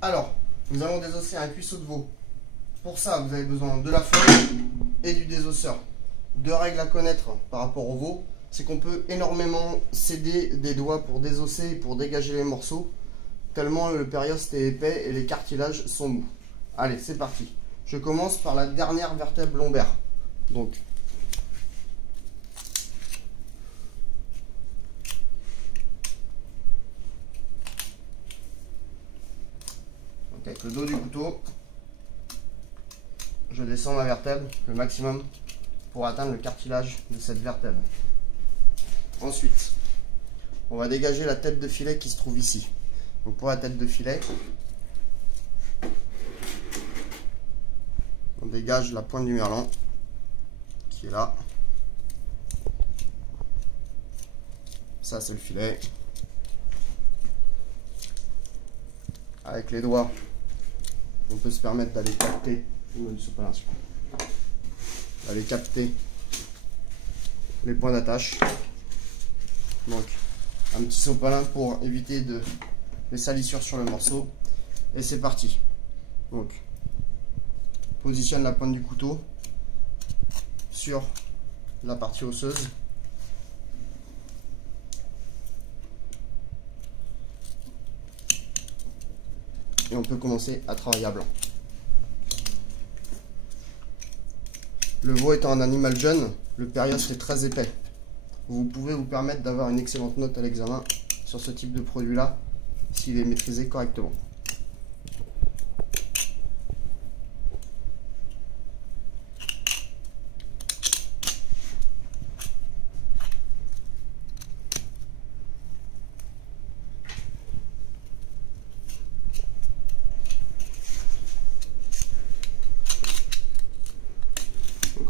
Alors, nous allons désosser un cuisseau de veau. Pour ça, vous avez besoin de la feuille et du désosseur. Deux règles à connaître par rapport au veau, c'est qu'on peut énormément céder des doigts pour désosser et pour dégager les morceaux, tellement le périoste est épais et les cartilages sont mous. Allez, c'est parti. Je commence par la dernière vertèbre lombaire. Donc, avec le dos du couteau, je descends ma vertèbre le maximum pour atteindre le cartilage de cette vertèbre. Ensuite, on va dégager la tête de filet qui se trouve ici. Donc pour la tête de filet, on dégage la pointe du merlan qui est là. Ça c'est le filet. Avec les doigts, on peut se permettre d'aller capter les points d'attache. Donc un petit sopalin pour éviter les salissures sur le morceau. Et c'est parti. Donc positionne la pointe du couteau sur la partie osseuse. Et on peut commencer à travailler à blanc. Le veau étant un animal jeune, le périoste est très épais. Vous pouvez vous permettre d'avoir une excellente note à l'examen sur ce type de produit-là, s'il est maîtrisé correctement.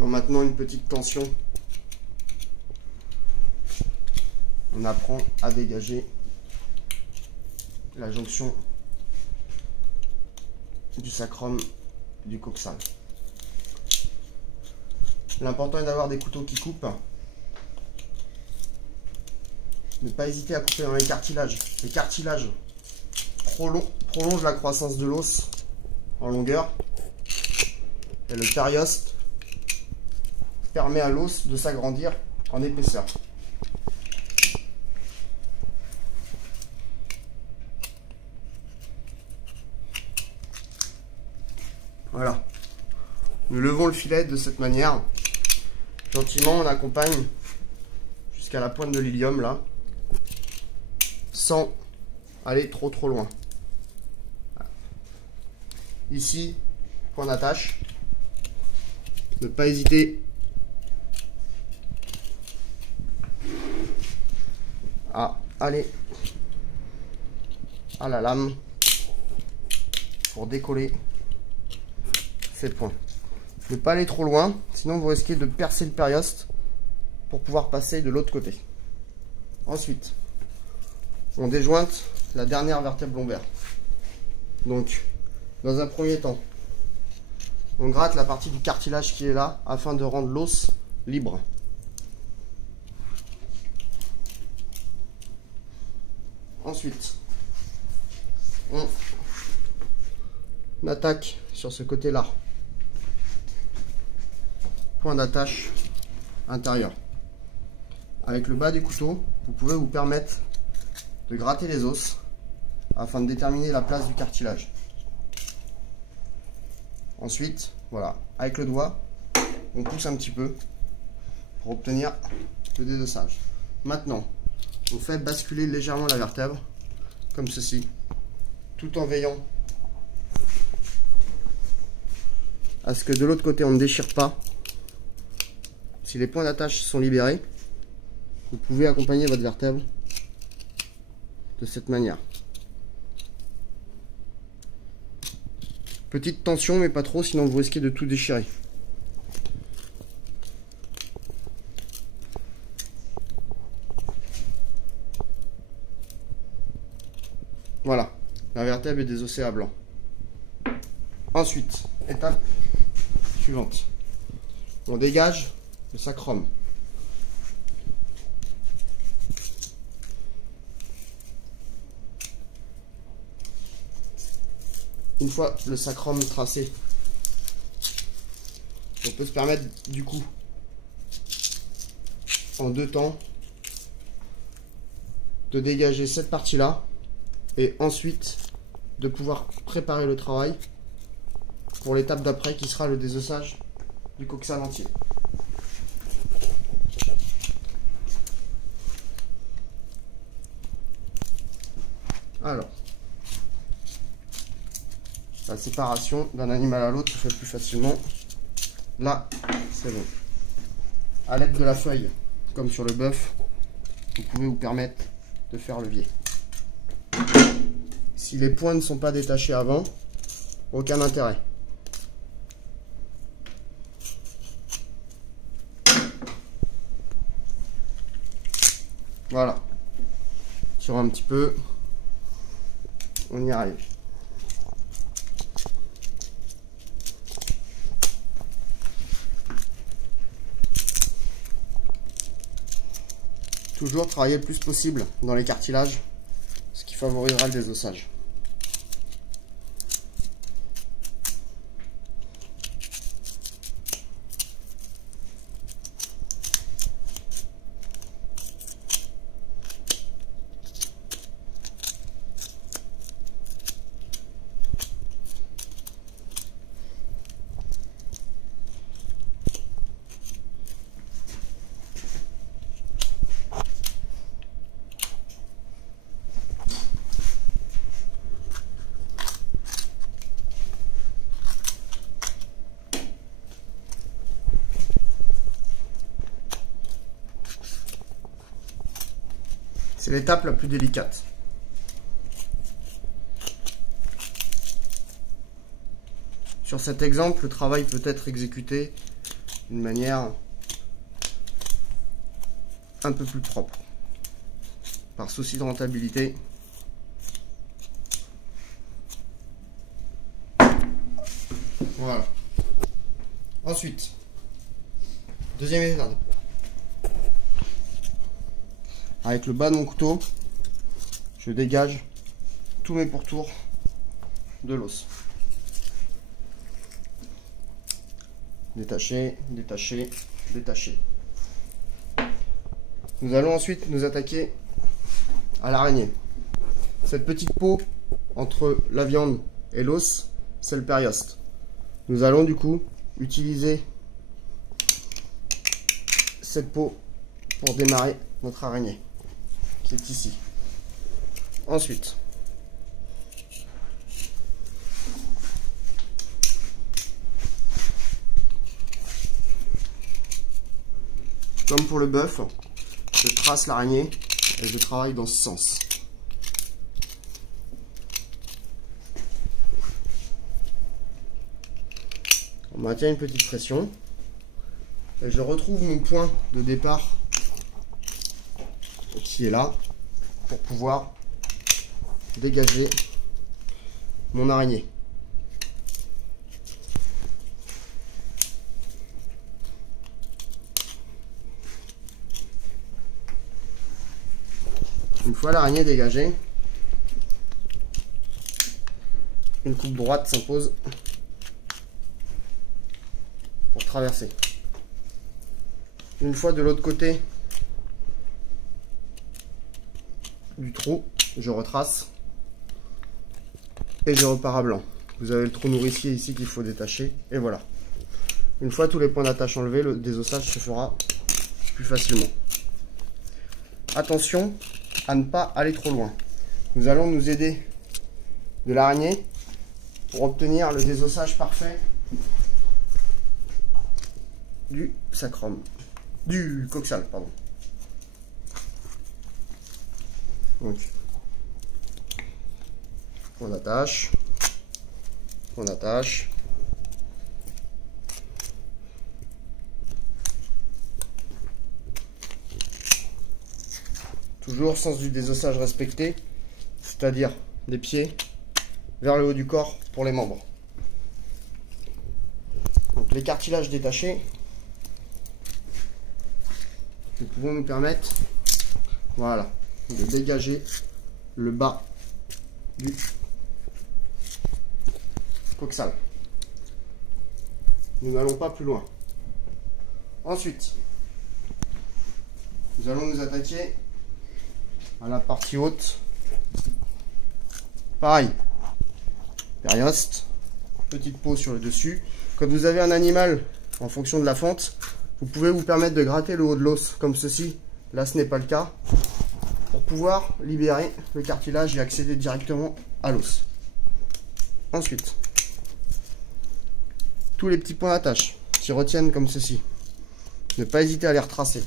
Maintenant une petite tension, on apprend à dégager la jonction du sacrum et du coxal. L'important est d'avoir des couteaux qui coupent. Ne pas hésiter à couper dans les cartilages. Les cartilages prolongent la croissance de l'os en longueur et le périoste permet à l'os de s'agrandir en épaisseur. Voilà. Nous levons le filet de cette manière. Gentiment, on accompagne jusqu'à la pointe de l'ilium là, sans aller trop loin. Voilà. Ici, point d'attache. Ne pas hésiter à aller à la lame pour décoller ces points. Ne pas aller trop loin, sinon vous risquez de percer le périoste pour pouvoir passer de l'autre côté. Ensuite, on déjointe la dernière vertèbre lombaire. Donc, dans un premier temps, on gratte la partie du cartilage qui est là afin de rendre l'os libre. Ensuite, on attaque sur ce côté-là. Point d'attache intérieur. Avec le bas du couteau, vous pouvez vous permettre de gratter les os afin de déterminer la place du cartilage. Ensuite, voilà, avec le doigt, on pousse un petit peu pour obtenir le désossage. Maintenant, on fait basculer légèrement la vertèbre, comme ceci, tout en veillant à ce que de l'autre côté on ne déchire pas. Si les points d'attache sont libérés, vous pouvez accompagner votre vertèbre de cette manière. Petite tension, mais pas trop, sinon vous risquez de tout déchirer. Voilà, la vertèbre est désossée à blanc. Ensuite, étape suivante. On dégage le sacrum. une fois le sacrum tracé, on peut se permettre du coup en 2 temps de dégager cette partie là et ensuite de pouvoir préparer le travail pour l'étape d'après qui sera le désossage du coxal entier. Alors, la séparation d'un animal à l'autre se fait plus facilement. Là, c'est bon. À l'aide de la feuille, comme sur le bœuf, vous pouvez vous permettre de faire levier. Si les points ne sont pas détachés avant, aucun intérêt. Voilà. Tirons un petit peu. On y arrive. Toujours travailler le plus possible dans les cartilages, ce qui favorisera le désossage. C'est l'étape la plus délicate. Sur cet exemple, le travail peut être exécuté d'une manière un peu plus propre. Par souci de rentabilité, voilà. Ensuite, deuxième étape. Avec le bas de mon couteau, je dégage tous mes pourtours de l'os. Détacher, détacher, détacher. Nous allons ensuite nous attaquer à l'araignée. Cette petite peau entre la viande et l'os, c'est le périoste. Nous allons du coup utiliser cette peau pour démarrer notre araignée, qui est ici. Ensuite, comme pour le bœuf, je trace l'araignée et je travaille dans ce sens. On maintient une petite pression et je retrouve mon point de départ qui est là pour pouvoir dégager mon araignée. Une fois l'araignée dégagée, une coupe droite s'impose pour traverser. Une fois de l'autre côté du trou, je retrace et je repars à blanc. Vous avez le trou nourricier ici qu'il faut détacher et voilà. Une fois tous les points d'attache enlevés, le désossage se fera plus facilement. Attention à ne pas aller trop loin. Nous allons nous aider de l'araignée pour obtenir le désossage parfait du sacrum, du coxal, pardon. Donc, on attache, on attache. Toujours sens du désossage respecté, c'est-à-dire des pieds vers le haut du corps pour les membres. Donc les cartilages détachés, nous pouvons nous permettre, voilà, de dégager le bas du coxale. Nous n'allons pas plus loin. Ensuite, nous allons nous attaquer à la partie haute. Pareil, périoste, petite peau sur le dessus. Quand vous avez un animal en fonction de la fente, vous pouvez vous permettre de gratter le haut de l'os comme ceci. Là, ce n'est pas le cas. Pour pouvoir libérer le cartilage et accéder directement à l'os. Ensuite, tous les petits points d'attache qui retiennent comme ceci. Ne pas hésiter à les retracer.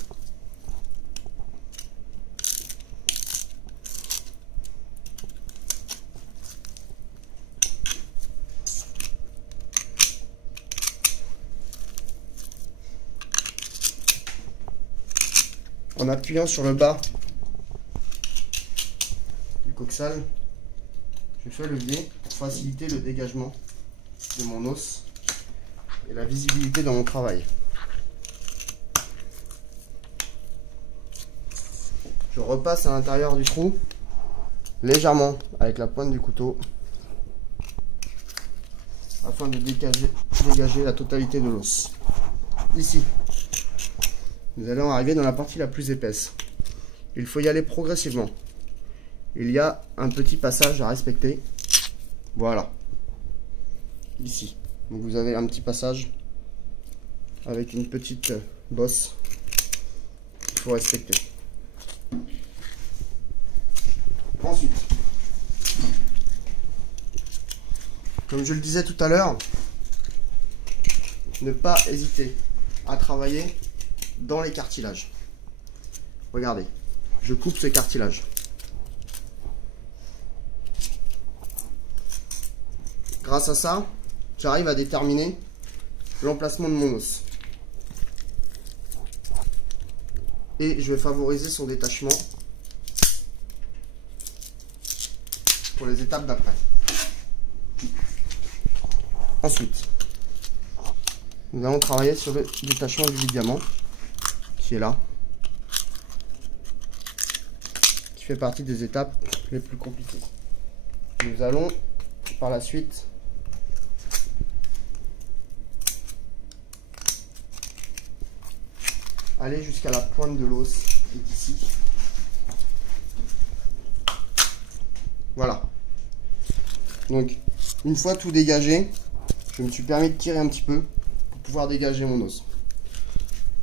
En appuyant sur le bas du coxal, je fais levier pour faciliter le dégagement de mon os et la visibilité dans mon travail. Je repasse à l'intérieur du trou légèrement avec la pointe du couteau afin de dégager la totalité de l'os. Ici, nous allons arriver dans la partie la plus épaisse. Il faut y aller progressivement. Il y a un petit passage à respecter. Voilà. Ici. Donc vous avez un petit passage avec une petite bosse qu'il faut respecter. Ensuite, comme je le disais tout à l'heure, ne pas hésiter à travailler dans les cartilages. Regardez, je coupe ce cartilage. Grâce à ça, j'arrive à déterminer l'emplacement de mon os. Et je vais favoriser son détachement pour les étapes d'après. Ensuite, nous allons travailler sur le détachement du ligament qui est là, qui fait partie des étapes les plus compliquées. Nous allons par la suite aller jusqu'à la pointe de l'os qui est ici. Voilà. Donc, une fois tout dégagé, je me suis permis de tirer un petit peu pour pouvoir dégager mon os.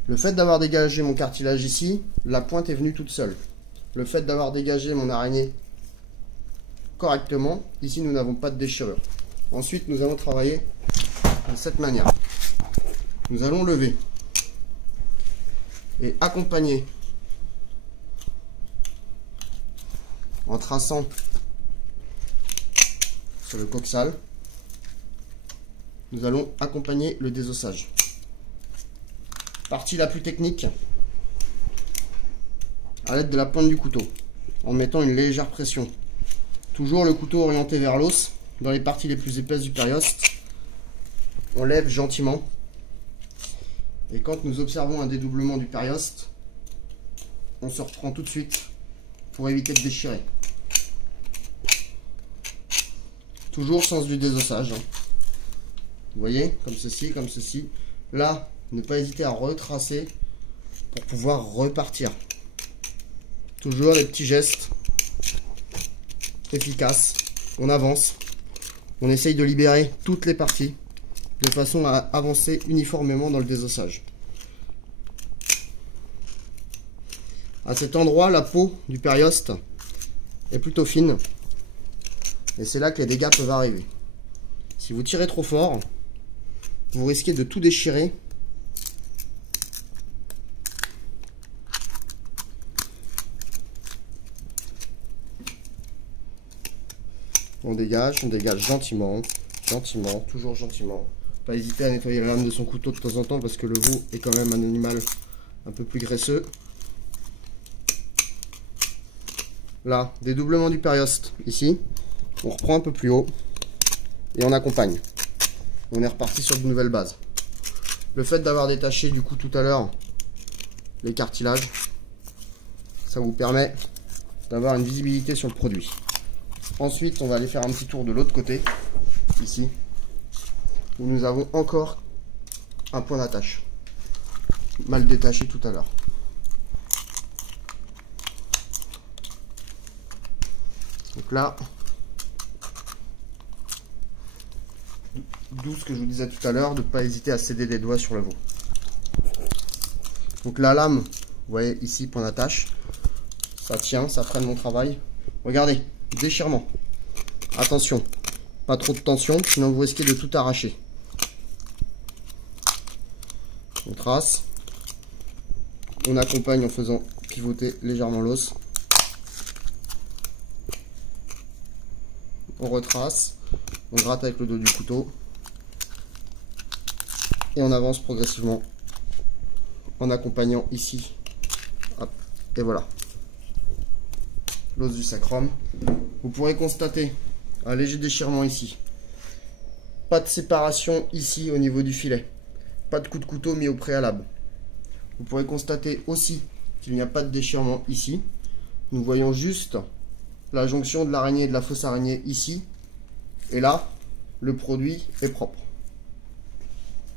Le fait d'avoir dégagé mon cartilage ici, la pointe est venue toute seule. Le fait d'avoir dégagé mon araignée correctement, ici nous n'avons pas de déchirure. Ensuite, nous allons travailler de cette manière. Nous allons lever et accompagner en traçant sur le coxal. Nous allons accompagner le désossage. Partie la plus technique, à l'aide de la pointe du couteau, en mettant une légère pression. Toujours le couteau orienté vers l'os. Dans les parties les plus épaisses du périoste, on lève gentiment. Et quand nous observons un dédoublement du périoste, on se reprend tout de suite pour éviter de déchirer. Toujours sens du désossage. Vous voyez, comme ceci, comme ceci. Là, ne pas hésiter à retracer pour pouvoir repartir. Toujours les petits gestes efficaces. On avance. On essaye de libérer toutes les parties de façon à avancer uniformément dans le désossage. À cet endroit, la peau du périoste est plutôt fine. Et c'est là que les dégâts peuvent arriver. Si vous tirez trop fort, vous risquez de tout déchirer. On dégage gentiment, gentiment, toujours gentiment. Pas hésiter à nettoyer la lame de son couteau de temps en temps parce que le veau est quand même un animal un peu plus graisseux. Là, dédoublement du périoste, ici. On reprend un peu plus haut et on accompagne. On est reparti sur de nouvelles bases. Le fait d'avoir détaché du coup tout à l'heure les cartilages, ça vous permet d'avoir une visibilité sur le produit. Ensuite, on va aller faire un petit tour de l'autre côté, ici. où nous avons encore un point d'attache mal détaché tout à l'heure. Donc là, d'où ce que je vous disais tout à l'heure, de ne pas hésiter à céder les doigts sur le veau. Donc la lame, vous voyez ici, point d'attache, ça tient, ça freine mon travail. Regardez, déchirement. Attention, pas trop de tension, sinon vous risquez de tout arracher. On trace, on accompagne en faisant pivoter légèrement l'os. On retrace, on gratte avec le dos du couteau et on avance progressivement en accompagnant ici. Hop, et voilà, l'os du sacrum. Vous pourrez constater un léger déchirement ici. Pas de séparation ici au niveau du filet. Pas de coup de couteau mis au préalable. Vous pourrez constater aussi qu'il n'y a pas de déchirement ici. Nous voyons juste la jonction de l'araignée et de la fausse araignée ici. Et là, le produit est propre.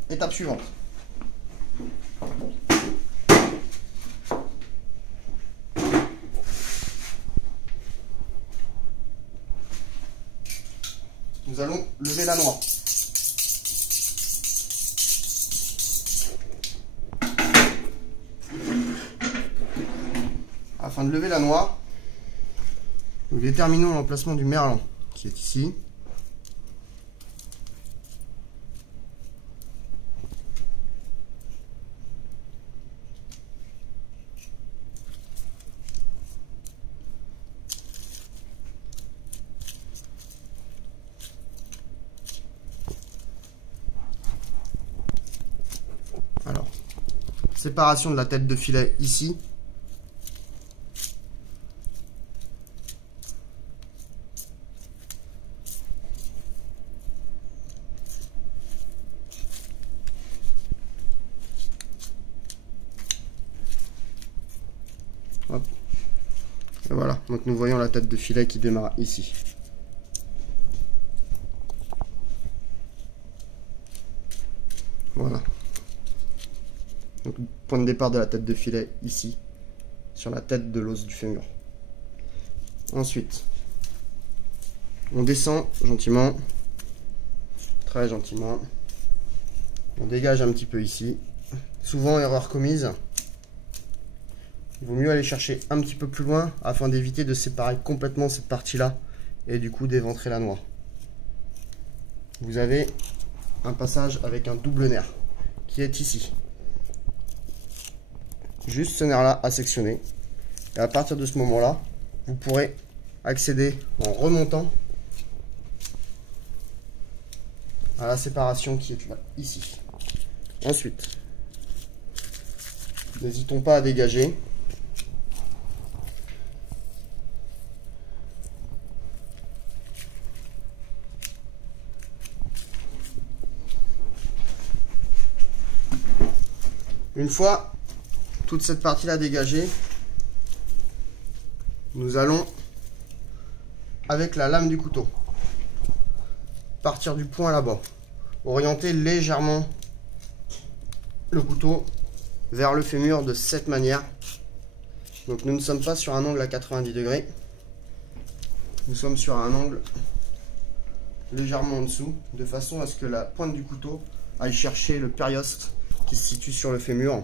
Étape suivante. Nous allons lever la noix. Afin de lever la noix, nous déterminons l'emplacement du merlan qui est ici. Alors, séparation de la tête de filet ici. Hop. Et voilà, donc nous voyons la tête de filet qui démarre ici. Voilà. Donc, point de départ de la tête de filet ici, sur la tête de l'os du fémur. Ensuite, on descend gentiment, très gentiment. On dégage un petit peu ici. Souvent, erreur commise. Il vaut mieux aller chercher un petit peu plus loin afin d'éviter de séparer complètement cette partie-là et du coup d'éventrer la noix. Vous avez un passage avec un double nerf qui est ici. Juste ce nerf là à sectionner. Et à partir de ce moment là, vous pourrez accéder en remontant à la séparation qui est là, ici. Ensuite, n'hésitons pas à dégager. Une fois toute cette partie-là dégagée, nous allons, avec la lame du couteau, partir du point là-bas, orienter légèrement le couteau vers le fémur de cette manière. Donc nous ne sommes pas sur un angle à 90 degrés, nous sommes sur un angle légèrement en dessous, de façon à ce que la pointe du couteau aille chercher le périoste qui se situe sur le fémur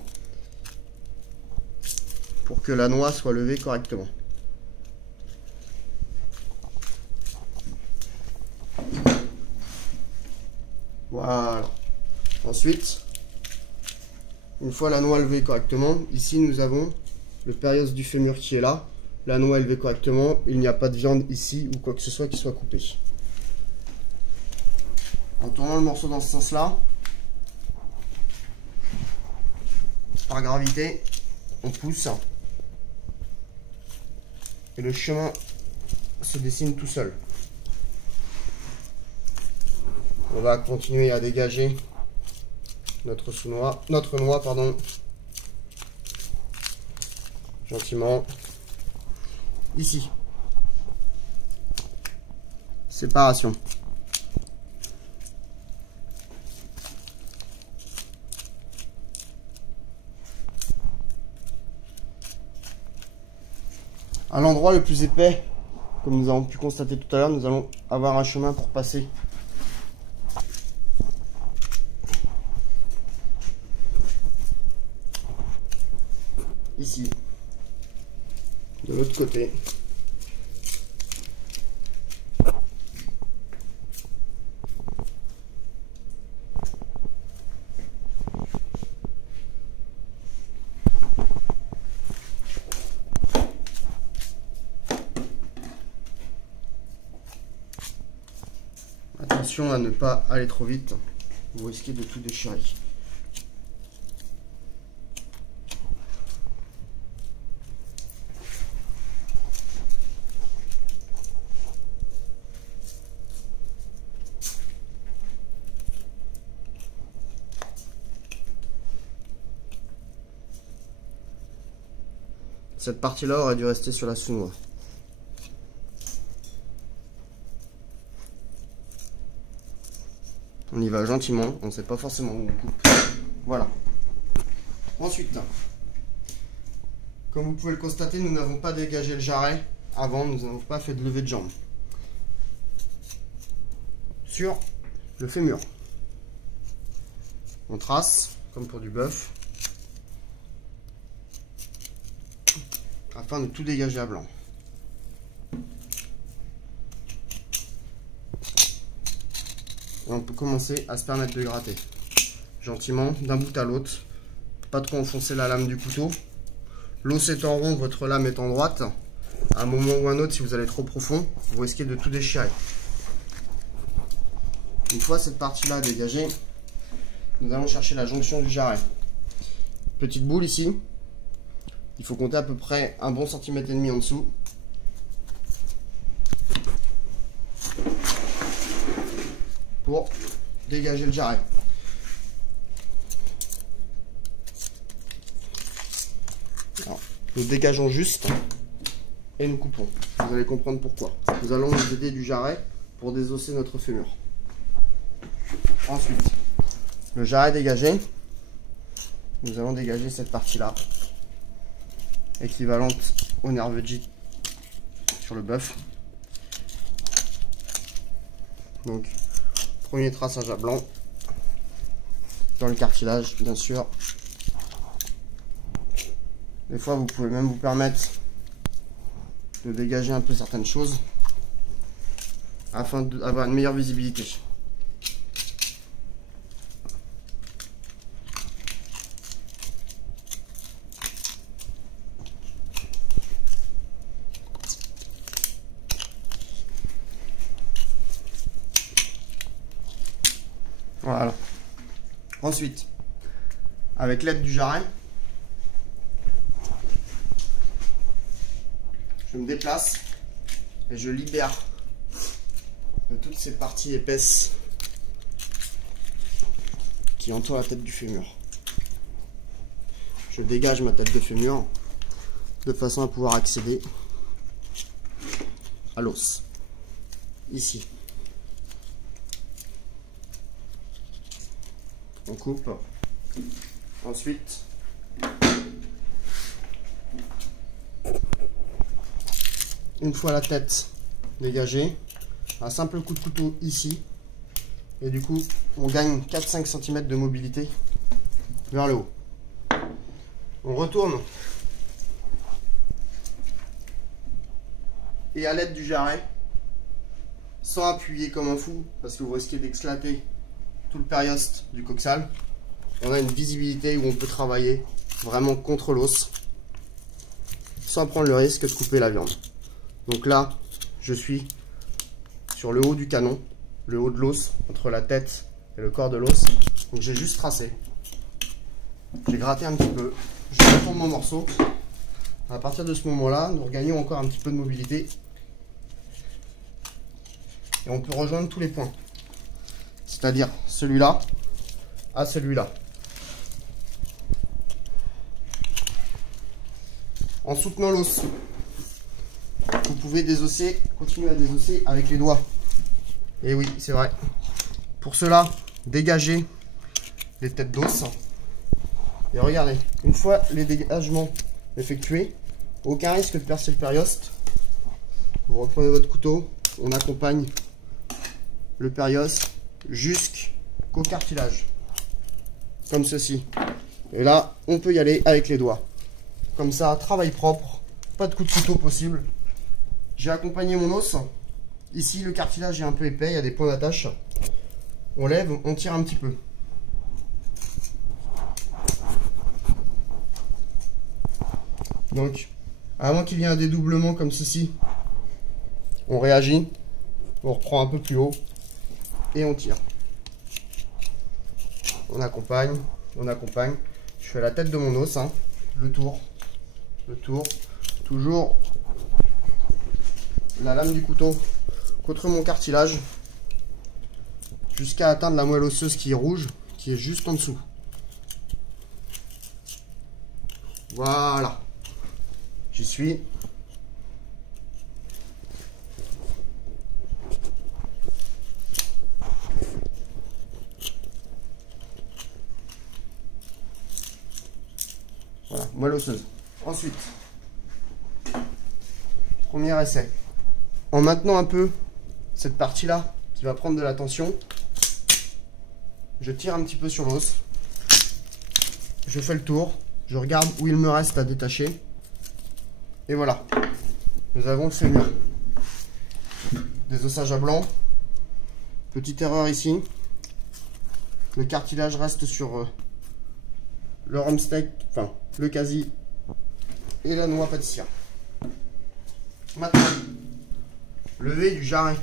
pour que la noix soit levée correctement. Voilà. Ensuite, une fois la noix levée correctement, ici nous avons le périoste du fémur qui est là, la noix élevée correctement, il n'y a pas de viande ici ou quoi que ce soit qui soit coupé. En tournant le morceau dans ce sens-là, par gravité, on pousse et le chemin se dessine tout seul. On va continuer à dégager notre noix, pardon, gentiment. Ici, séparation. À l'endroit le plus épais, comme nous avons pu constater tout à l'heure, nous allons avoir un chemin pour passer. Ici, de l'autre côté. Attention à ne pas aller trop vite, vous risquez de tout déchirer. Cette partie-là aurait dû rester sur la sous-noix. On y va gentiment, on ne sait pas forcément où on coupe. Voilà. Ensuite, comme vous pouvez le constater, nous n'avons pas dégagé le jarret avant, nous n'avons pas fait de levée de jambe. Sur le fémur, on trace, comme pour du bœuf, afin de tout dégager à blanc. Et on peut commencer à se permettre de gratter gentiment d'un bout à l'autre, pas trop enfoncer la lame du couteau. L'os étant rond, votre lame étant droite, à un moment ou un autre, si vous allez trop profond, vous risquez de tout déchirer. Une fois cette partie-là dégagée, nous allons chercher la jonction du jarret. Petite boule ici, il faut compter à peu près un bon centimètre et demi en dessous. Pour dégager le jarret. Alors, nous dégageons juste et nous coupons. Vous allez comprendre pourquoi. Nous allons nous aider du jarret pour désosser notre fémur. Ensuite, le jarret dégagé, nous allons dégager cette partie-là, équivalente au nerveux J sur le bœuf. Donc, premier traçage à blanc dans le cartilage, bien sûr. Des fois, vous pouvez même vous permettre de dégager un peu certaines choses afin d'avoir une meilleure visibilité. Voilà. Ensuite, avec l'aide du jarret, je me déplace et je libère de toutes ces parties épaisses qui entourent la tête du fémur. Je dégage ma tête de fémur de façon à pouvoir accéder à l'os. Ici. On coupe. Ensuite, une fois la tête dégagée, un simple coup de couteau ici, et du coup, on gagne 4-5 cm de mobilité vers le haut. On retourne et à l'aide du jarret, sans appuyer comme un fou, parce que vous risquez d'exclater tout le périoste du coxal, on a une visibilité où on peut travailler vraiment contre l'os sans prendre le risque de couper la viande. Donc là, je suis sur le haut du canon, le haut de l'os, entre la tête et le corps de l'os. Donc j'ai juste tracé, j'ai gratté un petit peu, je retourne mon morceau. À partir de ce moment-là, nous regagnons encore un petit peu de mobilité et on peut rejoindre tous les points. C'est-à-dire celui-là à celui-là. En soutenant l'os, vous pouvez désosser, continuer à désosser avec les doigts. Et oui, c'est vrai. Pour cela, dégagez les têtes d'os. Et regardez, une fois les dégagements effectués, Aucun risque de percer le périoste. Vous reprenez votre couteau, on accompagne le périoste jusqu'au cartilage. Comme ceci. Et là, on peut y aller avec les doigts. Comme ça, travail propre, pas de coup de couteau possible. J'ai accompagné mon os. Ici, le cartilage est un peu épais, il y a des points d'attache. On lève, on tire un petit peu. Donc, avant qu'il y ait un dédoublement comme ceci, on réagit, on reprend un peu plus haut et on tire. On accompagne, on accompagne. Je fais la tête de mon os, hein. Le tour, toujours la lame du couteau contre mon cartilage jusqu'à atteindre la moelle osseuse qui est rouge, qui est juste en dessous. Voilà, j'y suis. Voilà, moelle osseuse. Ensuite, premier essai. En maintenant un peu cette partie-là qui va prendre de la tension, je tire un petit peu sur l'os. Je fais le tour. Je regarde où il me reste à détacher. Et voilà. Nous avons le fémur. Des ossages à blanc. Petite erreur ici. Le cartilage reste sur le rumsteak, enfin le quasi et la noix pâtissière. Maintenant, levée du jarret.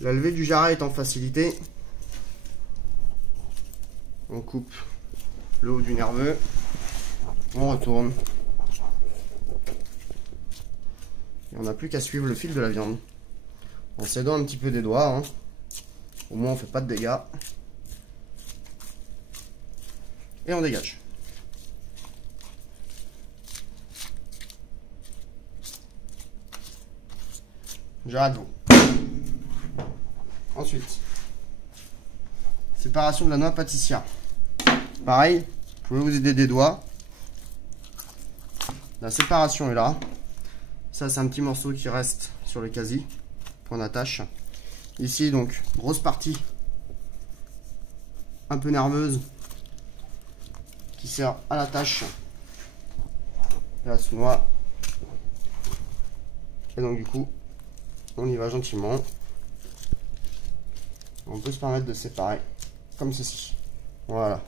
La levée du jarret est en facilité. On coupe le haut du nerveux. On retourne. Et on n'a plus qu'à suivre le fil de la viande. En s'aidant un petit peu des doigts. Hein. Au moins on ne fait pas de dégâts. Et on dégage. J'arrête vous. Ensuite, séparation de la noix pâtissière. Pareil, vous pouvez vous aider des doigts. La séparation est là. Ça, c'est un petit morceau qui reste sur le quasi, point d'attache. Ici, donc, grosse partie un peu nerveuse qui sert à l'attache de la sous-noix. Et donc, du coup, on y va gentiment. On peut se permettre de séparer comme ceci. Voilà.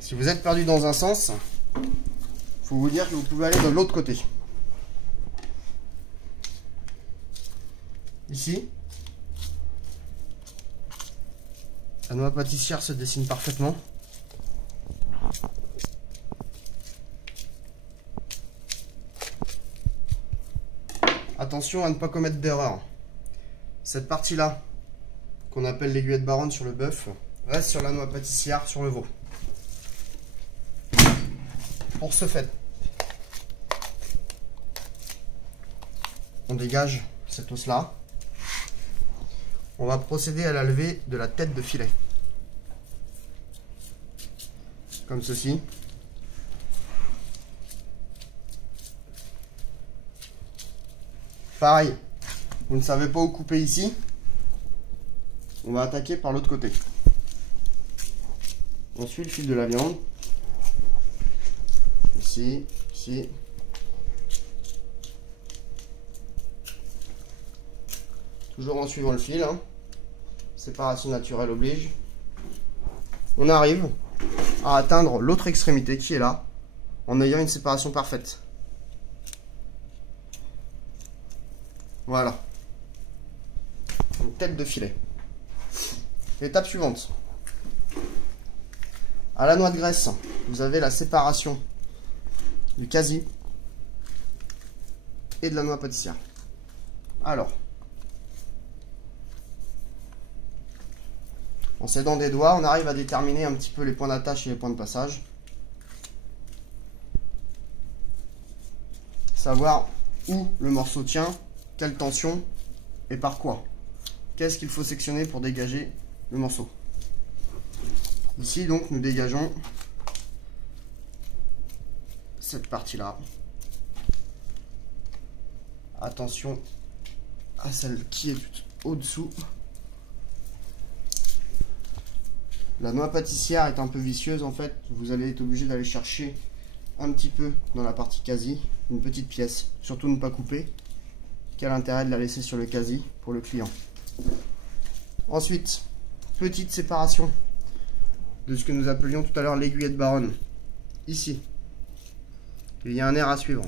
Si vous êtes perdu dans un sens, il faut vous dire que vous pouvez aller de l'autre côté. Ici, la noix pâtissière se dessine parfaitement. Attention à ne pas commettre d'erreur. Cette partie-là, qu'on appelle l'aiguillette baronne sur le bœuf, reste sur la noix pâtissière sur le veau. Pour ce fait, on dégage cet os-là. On va procéder à la levée de la tête de filet. Comme ceci. Pareil, vous ne savez pas où couper ici. On va attaquer par l'autre côté. On suit le fil de la viande. Ici, ici. Toujours en suivant le fil. Hein. Séparation naturelle oblige. On arrive à atteindre l'autre extrémité qui est là, en ayant une séparation parfaite. Voilà. Une tête de filet. Étape suivante. À la noix de graisse, vous avez la séparation du quasi et de la noix pâtissière. Alors, en s'aidant des doigts, on arrive à déterminer un petit peu les points d'attache et les points de passage. Savoir où le morceau tient, quelle tension et par quoi. Qu'est-ce qu'il faut sectionner pour dégager le morceau. Ici donc nous dégageons cette partie-là. Attention à celle qui est au-dessous. La noix pâtissière est un peu vicieuse en fait. Vous allez être obligé d'aller chercher un petit peu dans la partie quasi, une petite pièce. Surtout ne pas couper. Quel intérêt de la laisser sur le quasi pour le client. Ensuite, petite séparation de ce que nous appelions tout à l'heure l'aiguillette baronne. Ici, il y a un air à suivre.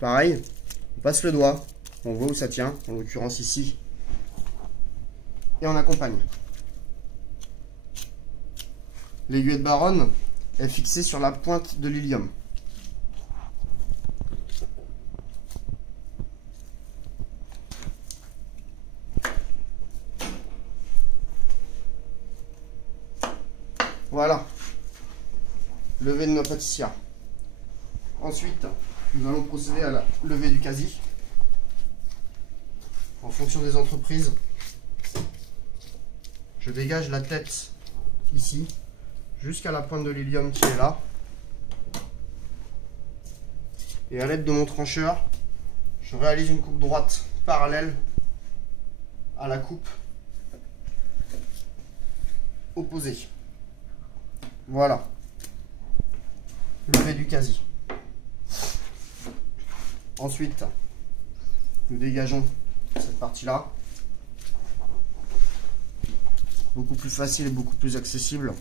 Pareil, on passe le doigt, on voit où ça tient, en l'occurrence ici, et on accompagne. L'aiguillette baronne est fixée sur la pointe de l'hélium. Voilà, levée de noix pâtissière. Ensuite, nous allons procéder à la levée du quasi. En fonction des entreprises, je dégage la tête ici, jusqu'à la pointe de l'hélium qui est là. Et à l'aide de mon trancheur, je réalise une coupe droite parallèle à la coupe opposée. Voilà, levée du quasi. Ensuite, nous dégageons cette partie-là. Beaucoup plus facile et beaucoup plus accessible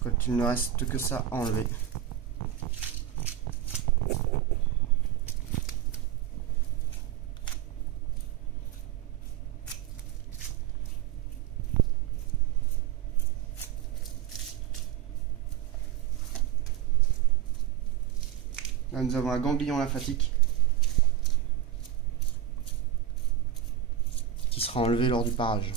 quand il ne reste que ça à enlever. Là, nous avons un ganglion lymphatique qui sera enlevé lors du parage.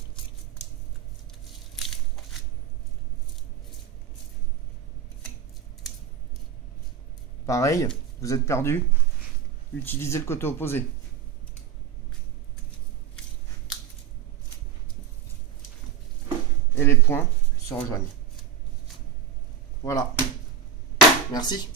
Pareil, vous êtes perdu, utilisez le côté opposé. Et les points se rejoignent. Voilà. Merci.